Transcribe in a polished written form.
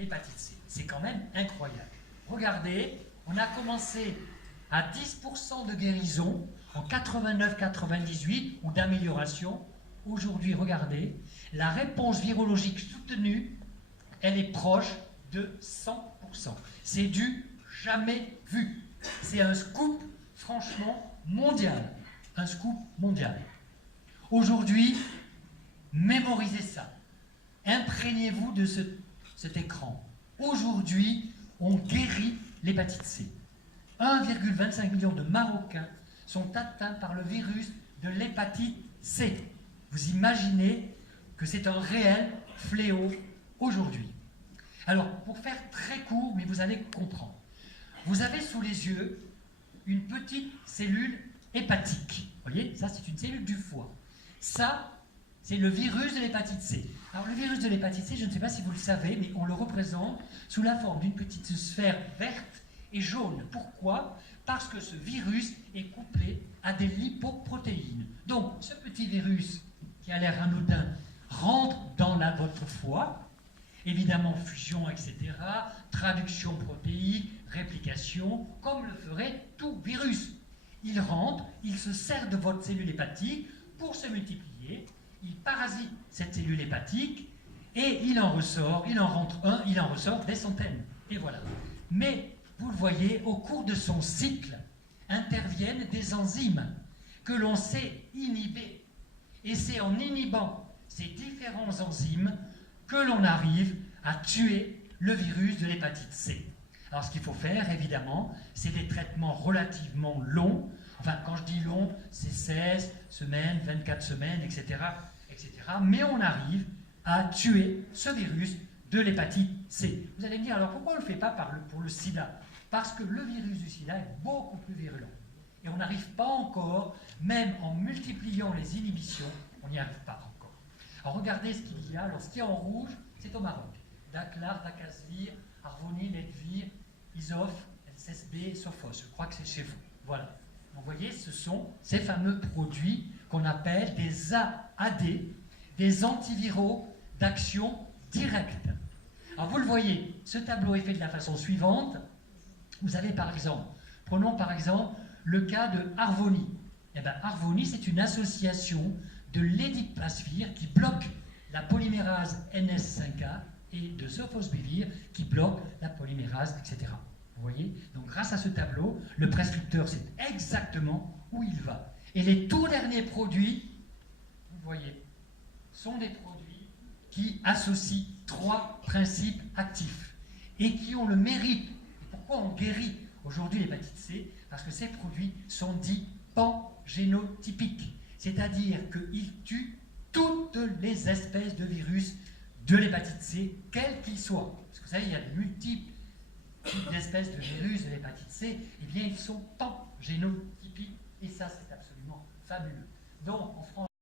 l'hépatite C. C'est quand même incroyable. Regardez, on a commencé à 10% de guérison en 89-98 ou d'amélioration. Aujourd'hui, regardez, la réponse virologique soutenue, elle est proche de 100%. C'est du jamais vu. C'est un scoop, franchement, mondial. Un scoop mondial. Aujourd'hui, mémorisez ça. Imprégnez-vous de cet écran. Aujourd'hui, on guérit l'hépatite C. 1,25 million de Marocains sont atteints par le virus de l'hépatite C. Vous imaginez que c'est un réel fléau aujourd'hui. Alors, pour faire très court, mais vous allez comprendre. Vous avez sous les yeux une petite cellule hépatique. Vous voyez, ça c'est une cellule du foie. Ça, c'est le virus de l'hépatite C. Alors le virus de l'hépatite C, je ne sais pas si vous le savez, mais on le représente sous la forme d'une petite sphère verte et jaune. Pourquoi? Parce que ce virus est couplé à des lipoprotéines. Donc ce petit virus, qui a l'air anodin, rentre dans votre foie, évidemment fusion, etc., traduction protéique, réplication, comme le ferait tout virus. Il rentre, il se sert de votre cellule hépatique pour se multiplier, il parasite cette cellule hépatique et il en ressort, il en rentre un, il en ressort des centaines. Et voilà. Mais, vous le voyez, au cours de son cycle, interviennent des enzymes que l'on sait inhiber. Et c'est en inhibant ces différents enzymes que l'on arrive à tuer le virus de l'hépatite C. Alors ce qu'il faut faire, évidemment, c'est des traitements relativement longs. Enfin, quand je dis long, c'est 16 semaines, 24 semaines, etc., etc. Mais on arrive à tuer ce virus de l'hépatite C. Vous allez me dire, alors pourquoi on ne le fait pas pour le sida? Parce que le virus du sida est beaucoup plus virulent. Et on n'arrive pas encore, même en multipliant les inhibitions, on n'y arrive pas encore. Alors regardez ce qu'il y a. Alors ce qu'il y a en rouge, c'est au Maroc. Daclar, Dacasvir, Arvoni, Ledvir, Isof, SSB, Sophos. Je crois que c'est chez vous. Voilà. Vous voyez, ce sont ces fameux produits qu'on appelle des AAD, des antiviraux d'action directe. Alors vous le voyez, ce tableau est fait de la façon suivante. Vous avez par exemple, prenons par exemple le cas de Arvoni. Eh bien, Arvoni, c'est une association de l'édipasvir qui bloque la polymérase NS5A et de sofosbuvir qui bloque la polymérase, etc. Vous voyez? Donc grâce à ce tableau, le prescripteur sait exactement où il va. Et les tout derniers produits, vous voyez, sont des produits qui associent trois principes actifs et qui ont le mérite. Et pourquoi on guérit aujourd'hui l'hépatite C? Parce que ces produits sont dits pangénotypiques, c'est-à-dire qu'ils tuent toutes les espèces de virus de l'hépatite C, quels qu'ils soient. Parce que vous savez, il y a de multiples espèces de virus de l'hépatite C, eh bien ils sont pangénotypiques, et ça c'est absolument fabuleux. Donc en France,